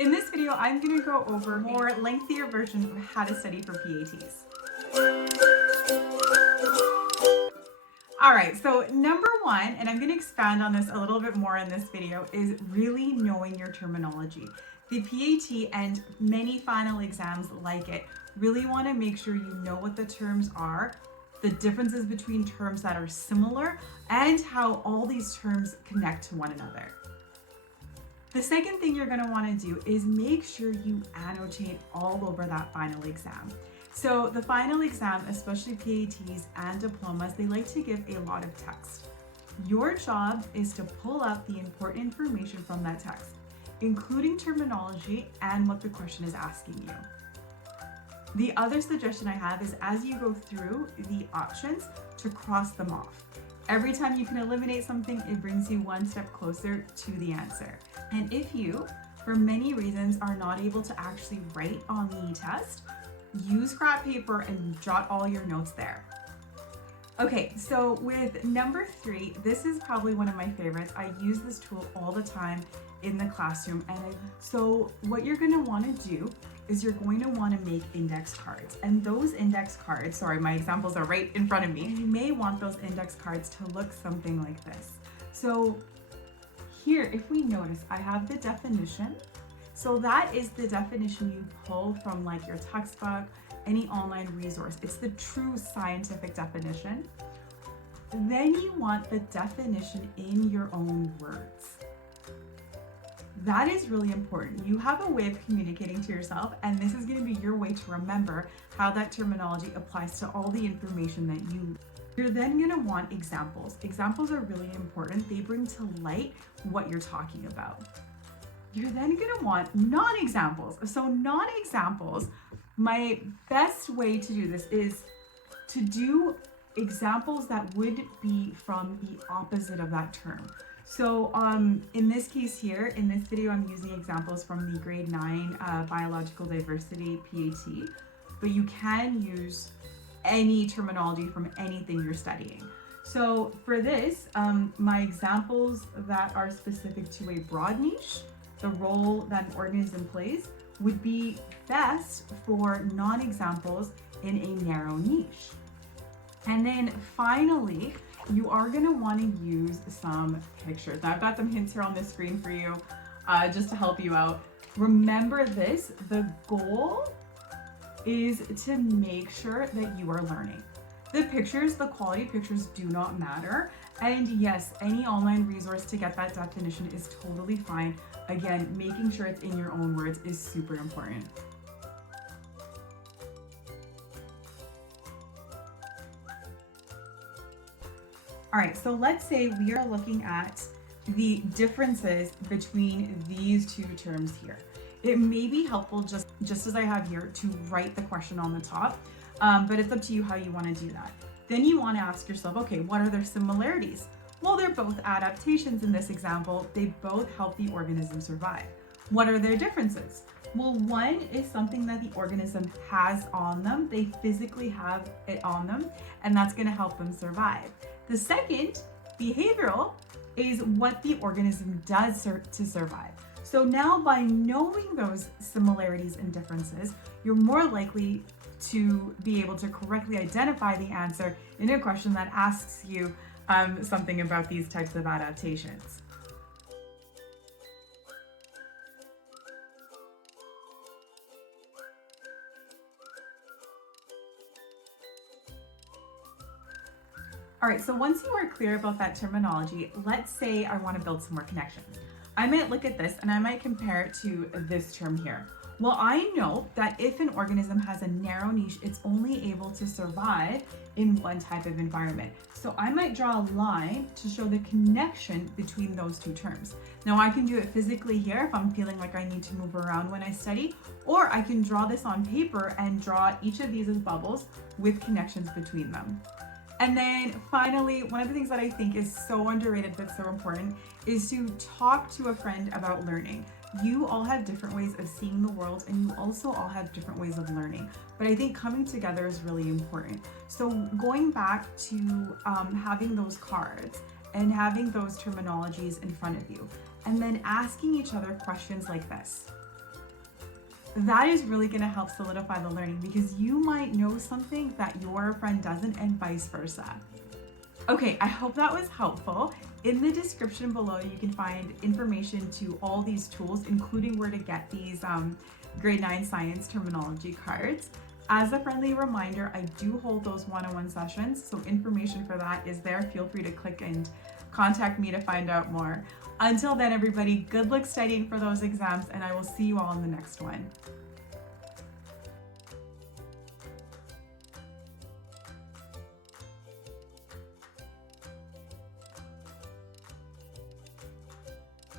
In this video, I'm going to go over a more lengthier version of how to study for PATs. All right, so number one, and I'm going to expand on this a little bit more in this video, is really knowing your terminology. The PAT and many final exams like it really want to make sure you know what the terms are, the differences between terms that are similar, and how all these terms connect to one another. The second thing you're going to want to do is make sure you annotate all over that final exam. So the final exam, especially PATs and diplomas, they like to give a lot of text. Your job is to pull out the important information from that text, including terminology and what the question is asking you. The other suggestion I have is as you go through the options to cross them off. Every time you can eliminate something, it brings you one step closer to the answer. And if you, for many reasons, are not able to actually write on the test, use scrap paper and jot all your notes there. Okay, so with number 3, this is probably one of my favorites. I use this tool all the time in the classroom. So what you're gonna wanna do is you're going to want to make index cards. And those index cards, sorry, my examples are right in front of me. You may want those index cards to look something like this. So here, if we notice, I have the definition. So that is the definition you pull from like your textbook, any online resource. It's the true scientific definition. Then you want the definition in your own words. That is really important. You have a way of communicating to yourself, and this is going to be your way to remember how that terminology applies to all the information that you're then going to want examples. Examples are really important. They bring to light what you're talking about. You're then going to want non-examples. So non-examples, my best way to do this is to do examples that would be from the opposite of that term. So in this case here, in this video, I'm using examples from the grade 9 biological diversity PAT, but you can use any terminology from anything you're studying. So for this, my examples that are specific to a broad niche, the role that an organism plays, would be best for non-examples in a narrow niche. And then finally, you are going to want to use some pictures. Now I've got some hints here on the screen for you just to help you out. Remember this, the goal is to make sure that you are learning. The pictures, the quality pictures do not matter. And yes, any online resource to get that definition is totally fine. Again, making sure it's in your own words is super important. All right, so let's say we are looking at the differences between these two terms here. It may be helpful, just as I have here, to write the question on the top, but it's up to you how you want to do that. Then you want to ask yourself, okay, what are their similarities? Well, they're both adaptations in this example. They both help the organism survive. What are their differences? Well, one is something that the organism has on them. They physically have it on them, and that's going to help them survive. The second, behavioral, is what the organism does to survive. So now by knowing those similarities and differences, you're more likely to be able to correctly identify the answer in a question that asks you something about these types of adaptations. All right, so once you are clear about that terminology, let's say I want to build some more connections. I might look at this and I might compare it to this term here. Well, I know that if an organism has a narrow niche, it's only able to survive in one type of environment. So I might draw a line to show the connection between those two terms. Now I can do it physically here if I'm feeling like I need to move around when I study, or I can draw this on paper and draw each of these as bubbles with connections between them. And then finally, one of the things that I think is so underrated but so important is to talk to a friend about learning. You all have different ways of seeing the world, and you also all have different ways of learning. But I think coming together is really important. So going back to having those cards and having those terminologies in front of you, and then asking each other questions like this. that is really going to help solidify the learning, because you might know something that your friend doesn't and vice versa. Okay, I hope that was helpful. In the description below, you can find information to all these tools, including where to get these grade 9 science terminology cards. As a friendly reminder, I do hold those one-on-one sessions, so information for that is there. Feel free to click and contact me to find out more. Until then, everybody, good luck studying for those exams, and I will see you all in the next one.